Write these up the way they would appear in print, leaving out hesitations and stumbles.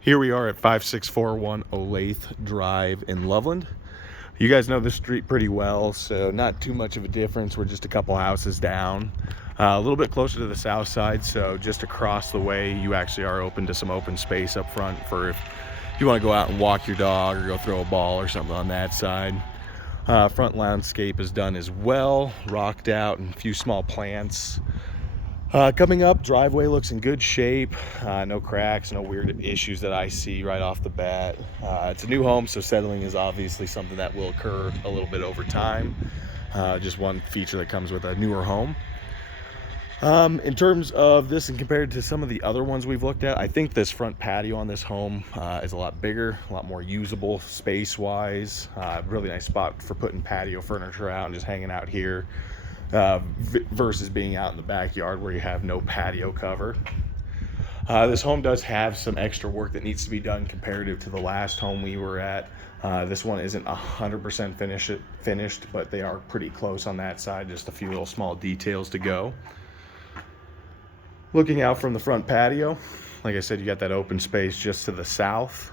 Here we are at 5641 Olathe Drive in Loveland. You guys know this street pretty well, so not too much of a difference. We're just a couple houses down. A little bit closer to the south side, so just across the way, you actually are open to some open space up front for if you want to go out and walk your dog or go throw a ball or something on that side. Front landscape is done as well, rocked out and a few small plants. Coming up, driveway looks in good shape. No cracks, no weird issues that I see right off the bat. It's a new home, so settling is obviously something that will occur a little bit over time. Just one feature that comes with a newer home. In terms of this and compared to some of the other ones we've looked at, I think this front patio on this home is a lot bigger, a lot more usable space-wise. Really nice spot for putting patio furniture out and just hanging out here. Versus being out in the backyard where you have no patio cover. This home does have some extra work that needs to be done comparative to the last home we were at. This one isn't 100% finished, but they are pretty close on that side. Just a few little small details to go. Looking out from the front patio, like I said, you got that open space just to the south.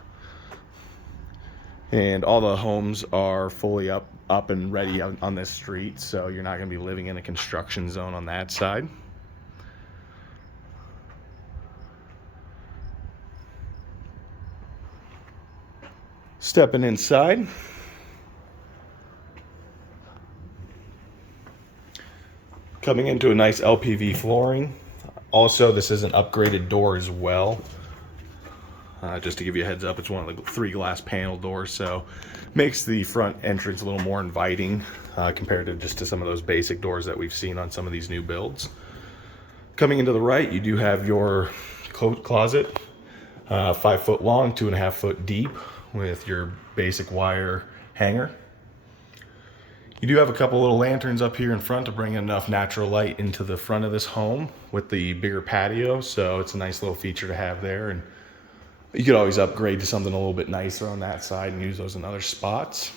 And all the homes are fully up and ready on this street, so you're not going to be living in a construction zone on that side. Stepping inside, coming into a nice LPV flooring. Also, this is an upgraded door as well. Just to give you a heads up, it's one of the 3 glass panel doors, so makes the front entrance a little more inviting compared to just to some of those basic doors that we've seen on some of these new builds. Coming into the right, you do have your coat closet, 5 foot long, 2.5 foot deep, with your basic wire hanger. You do have a couple little lanterns up here in front to bring enough natural light into the front of this home with the bigger patio, so it's a nice little feature to have there. And you could always upgrade to something a little bit nicer on that side and use those in other spots.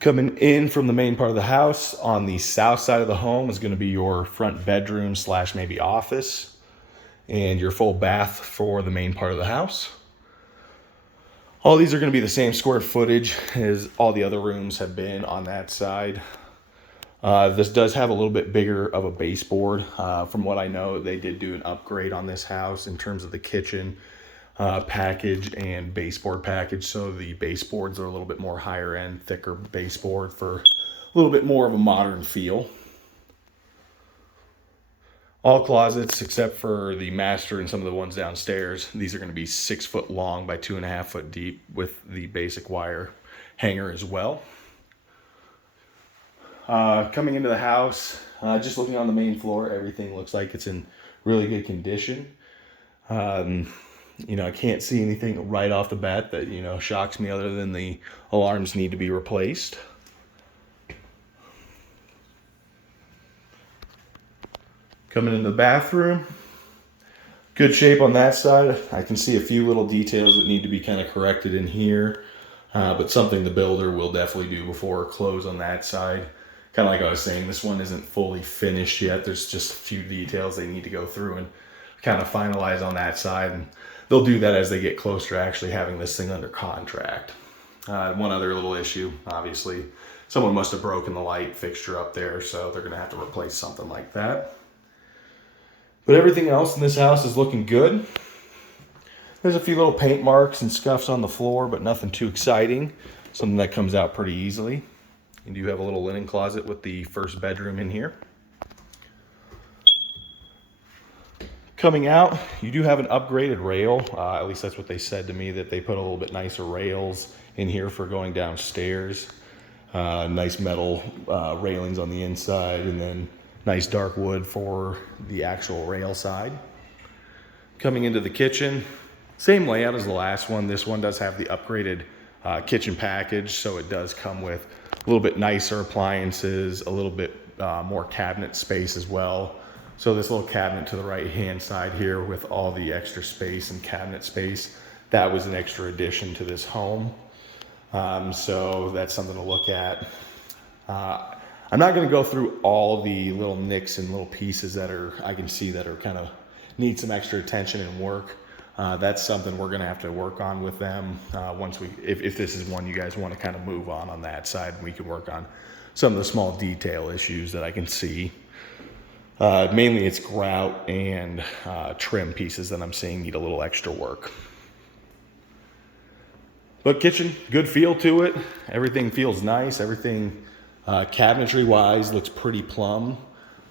Coming in from the main part of the house, on the south side of the home is going to be your front bedroom / maybe office, and your full bath for the main part of the house. All these are going to be the same square footage as all the other rooms have been on that side. This does have a little bit bigger of a baseboard. From what I know, they did do an upgrade on this house in terms of the kitchen package and baseboard package. So the baseboards are a little bit more higher end, thicker baseboard for a little bit more of a modern feel. All closets, except for the master and some of the ones downstairs, these are going to be 6 foot long by 2.5 foot deep with the basic wire hanger as well. Coming into the house, just looking on the main floor, everything looks like it's in really good condition. I can't see anything right off the bat that, shocks me other than the alarms need to be replaced. Coming into the bathroom, good shape on that side. I can see a few little details that need to be kind of corrected in here, but something the builder will definitely do before close on that side. Kind of like I was saying, this one isn't fully finished yet. There's just a few details they need to go through and kind of finalize on that side, and they'll do that as they get closer to actually having this thing under contract. One other little issue, obviously, someone must have broken the light fixture up there, so they're going to have to replace something like that. But everything else in this house is looking good. There's a few little paint marks and scuffs on the floor, but nothing too exciting. Something that comes out pretty easily. You do have a little linen closet with the first bedroom in here. Coming out, you do have an upgraded rail. At least that's what they said to me, that they put a little bit nicer rails in here for going downstairs. Nice metal railings on the inside, and then nice dark wood for the actual rail side. Coming into the kitchen, same layout as the last one. This one does have the upgraded kitchen package, so it does come with a little bit nicer appliances, a little bit more cabinet space as well. So this little cabinet to the right hand side here with all the extra space and cabinet space, that was an extra addition to this home. So that's something to look at. I'm not going to go through all the little nicks and little pieces that I can see that are kind of need some extra attention and work. That's something we're going to have to work on with them once if this is one you guys want to kind of move on that side, we can work on some of the small detail issues that I can see. Mainly it's grout and trim pieces that I'm seeing need a little extra work. But kitchen, good feel to it. Everything feels nice. Everything cabinetry wise looks pretty plumb.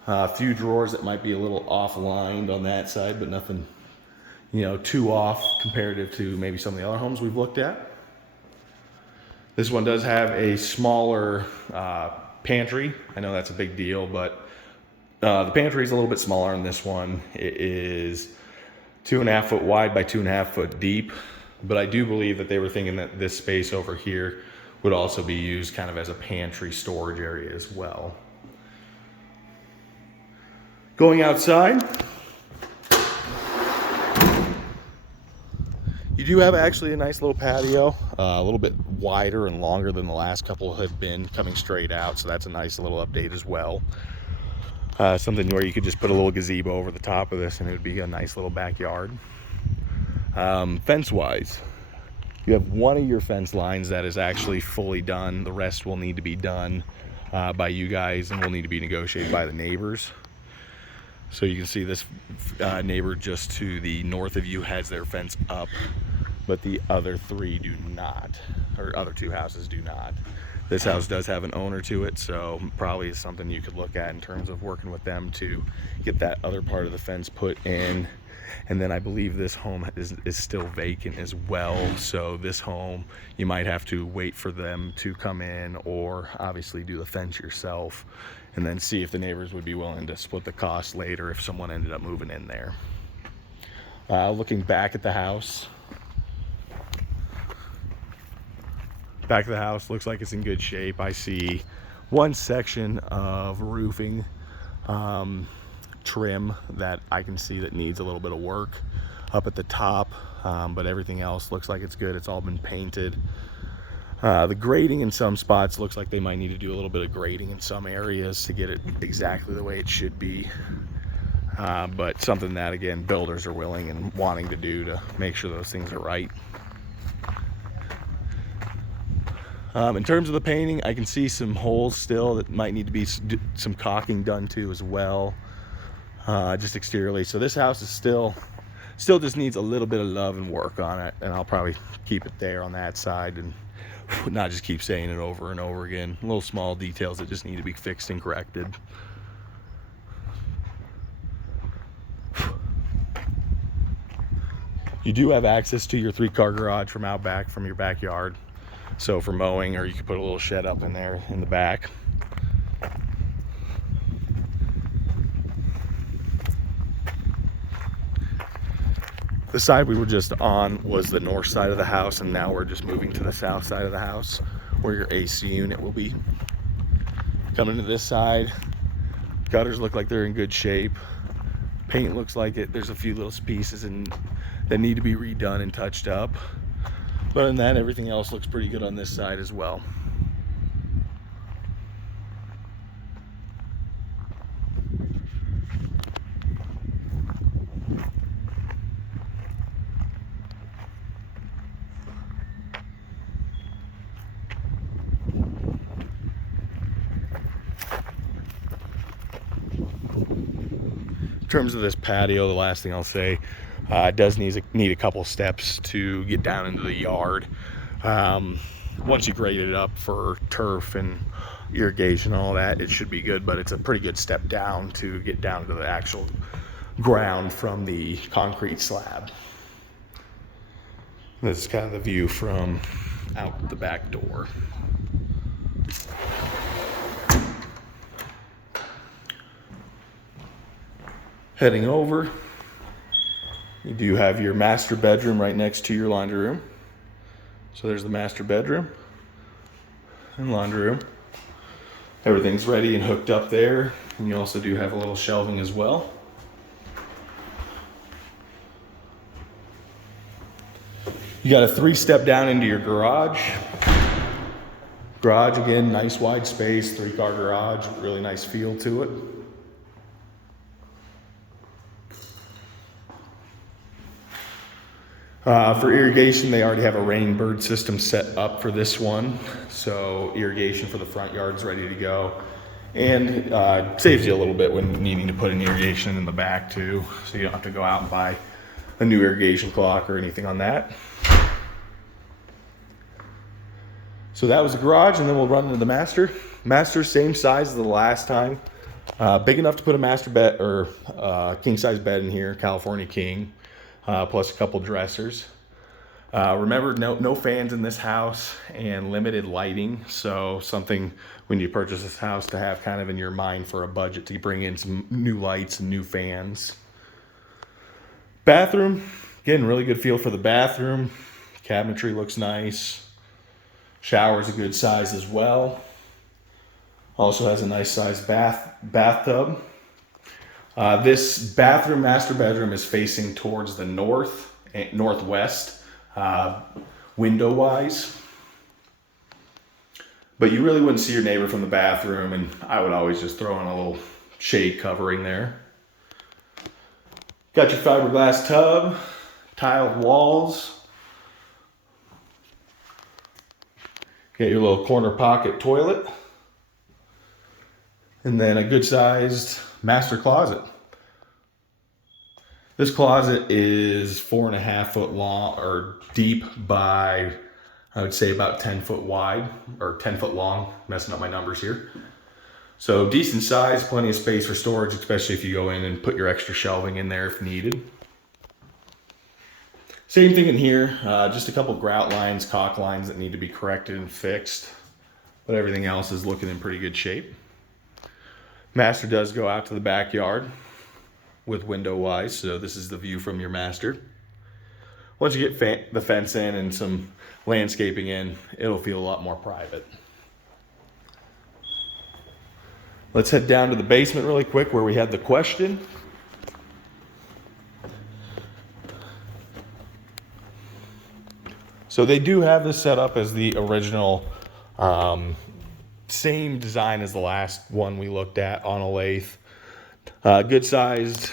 A few drawers that might be a little off-lined on that side, but nothing, too off comparative to maybe some of the other homes we've looked at. This one does have a smaller pantry. I know that's a big deal, but the pantry is a little bit smaller on this one. It is 2.5 foot wide by 2.5 foot deep, but I do believe that they were thinking that this space over here would also be used kind of as a pantry storage area as well. Going outside, you do have actually a nice little patio, a little bit wider and longer than the last couple have been coming straight out, so that's a nice little update as well. Something where you could just put a little gazebo over the top of this and it would be a nice little backyard. Fence wise, you have one of your fence lines that is actually fully done. The rest will need to be done by you guys and will need to be negotiated by the neighbors. So you can see this neighbor just to the north of you has their fence up, but the other three do not, or other two houses do not. This house does have an owner to it, so probably is something you could look at in terms of working with them to get that other part of the fence put in. And then I believe this home is still vacant as well. So this home, you might have to wait for them to come in or obviously do the fence yourself and then see if the neighbors would be willing to split the cost later if someone ended up moving in there. Looking back at the house, back of the house looks like it's in good shape. I see one section of roofing trim that I can see that needs a little bit of work up at the top, but everything else looks like it's good. It's all been painted. The grading in some spots looks like they might need to do a little bit of grading in some areas to get it exactly the way it should be, but something that again builders are willing and wanting to do to make sure those things are right. In terms of the painting, I can see some holes still that might need to be some caulking done to as well, just exteriorly. So this house is still just needs a little bit of love and work on it, and I'll probably keep it there on that side and not just keep saying it over and over again. Little small details that just need to be fixed and corrected. You do have access to your 3-car garage from out back from your backyard. So for mowing, or you could put a little shed up in there in the back. The side we were just on was the north side of the house, and now we're just moving to the south side of the house where your AC unit will be. Coming to this side, gutters look like they're in good shape. Paint looks like there's a few little pieces that need to be redone and touched up. But other than that, everything else looks pretty good on this side as well. In terms of this patio, the last thing I'll say, it does need a couple steps to get down into the yard. Once you grade it up for turf and irrigation and all that, it should be good, but it's a pretty good step down to get down to the actual ground from the concrete slab. This is kind of the view from out the back door. Heading over, you do have your master bedroom right next to your laundry room. So there's the master bedroom and laundry room. Everything's ready and hooked up there. And you also do have a little shelving as well. You got a 3-step down into your garage. Garage, again, nice wide space, 3-car garage, really nice feel to it. For irrigation, they already have a Rainbird system set up for this one. So irrigation for the front yard's ready to go. And saves you a little bit when needing to put in irrigation in the back too. So you don't have to go out and buy a new irrigation clock or anything on that. So that was the garage, and then we'll run into the master. Master, same size as the last time. Big enough to put a master bed or king size bed in here, California King, plus a couple dressers. Remember, no fans in this house and limited lighting. So something when you purchase this house to have kind of in your mind for a budget to bring in some new lights and new fans. Bathroom, again, really good feel for the bathroom. Cabinetry looks nice. Shower's a good size as well. Also has a nice sized bathtub. This bathroom, master bedroom, is facing towards the northwest, window wise. But you really wouldn't see your neighbor from the bathroom, and I would always just throw in a little shade covering there. Got your fiberglass tub, tiled walls. Get your little corner pocket toilet. And then a good sized master closet. This closet is 4.5 foot long or deep by, I would say, about 10 foot wide or 10 foot long. Messing up my numbers here. So decent size, plenty of space for storage, especially if you go in and put your extra shelving in there if needed. Same thing in here, just a couple grout lines, caulk lines that need to be corrected and fixed, but everything else is looking in pretty good shape. Master does go out to the backyard with window wise, so this is the view from your master. Once you get the fence in and some landscaping in, it'll feel a lot more private. Let's head down to the basement really quick where we had the question. So they do have this set up as the original, same design as the last one we looked at on Olathe. Good sized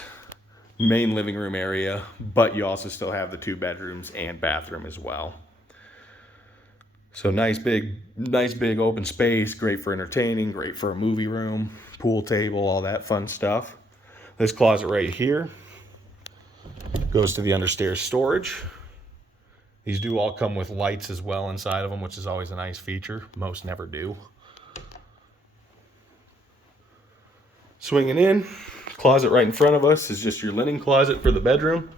main living room area, but you also still have the 2 bedrooms and bathroom as well. So nice big open space, great for entertaining, great for a movie room, pool table, all that fun stuff. This closet right here goes to the understairs storage. These do all come with lights as well inside of them, which is always a nice feature. Most never do. Swinging in, closet right in front of us is just your linen closet for the bedroom.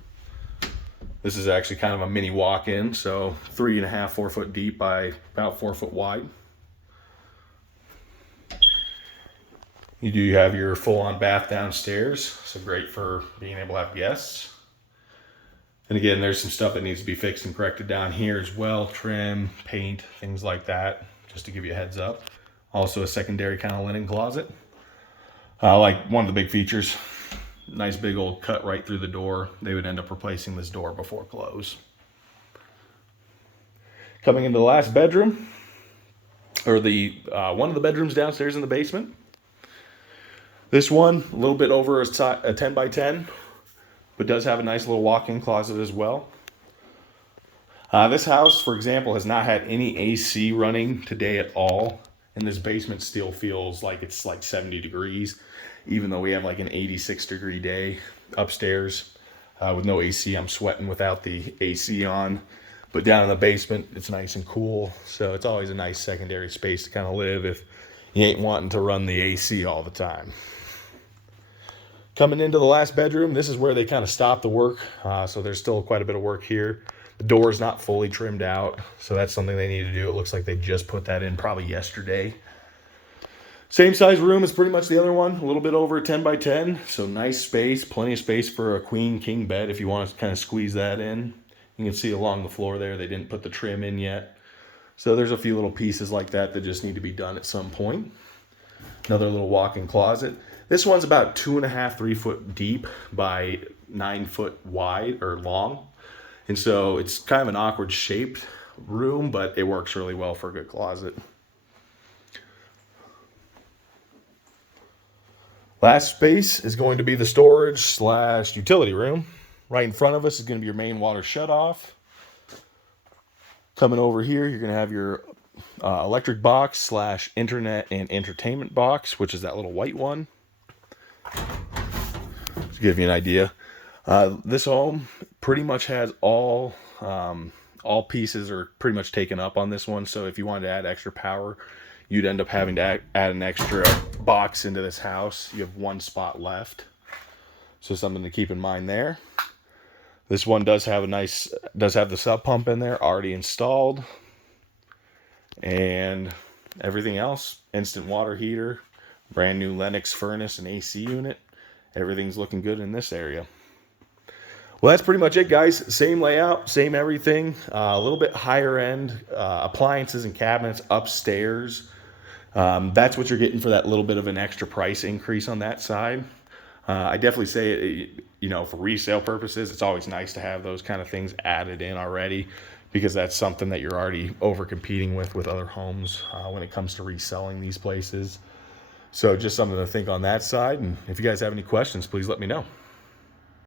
This is actually kind of a mini walk-in, so 3.5, 4 foot deep by about 4 foot wide. You do have your full-on bath downstairs, so great for being able to have guests. And again, there's some stuff that needs to be fixed and corrected down here as well. Trim, paint, things like that, just to give you a heads up. Also a secondary kind of linen closet. Like one of the big features, nice big old cut right through the door. They would end up replacing this door before close. Coming into the last bedroom, or the one of the bedrooms downstairs in the basement. This one, a little bit over a 10 by 10. But does have a nice little walk-in closet as well. This house, for example, has not had any AC running today at all. And this basement still feels like it's like 70 degrees, even though we have like an 86 degree day upstairs. With no AC, I'm sweating without the AC on. But down in the basement, it's nice and cool. So it's always a nice secondary space to kind of live if you ain't wanting to run the AC all the time. Coming into the last bedroom, this is where they kind of stop the work. So there's still quite a bit of work here. The door is not fully trimmed out, so that's something they need to do. It looks like they just put that in probably yesterday. Same size room as pretty much the other one, a little bit over a 10 by 10. So nice space, plenty of space for a queen king bed if you want to kind of squeeze that in. You can see along the floor there, they didn't put the trim in yet. So there's a few little pieces like that that just need to be done at some point. Another little walk-in closet. This one's about 2.5, 3 foot deep by 9 foot wide or long. And so it's kind of an awkward shaped room, but it works really well for a good closet. Last space is going to be the storage slash utility room. Right in front of us is going to be your main water shutoff. Coming over here, you're going to have your electric box slash internet and entertainment box, which is that little white one. To give you an idea, this home pretty much has all pieces are pretty much taken up on this one. So if you wanted to add extra power, you'd end up having to add an extra box into this house. You have one spot left, so something to keep in mind there. This one does have the sub pump in there already installed, and everything else, instant water heater, brand new Lennox furnace and AC unit. Everything's looking good in this area. Well, that's pretty much it, guys. Same layout, same everything. A little bit higher end appliances and cabinets upstairs. That's what you're getting for that little bit of an extra price increase on that side. I definitely say, for resale purposes, it's always nice to have those kind of things added in already, because that's something that you're already over competing with other homes when it comes to reselling these places. So just something to think on that side. And if you guys have any questions, please let me know.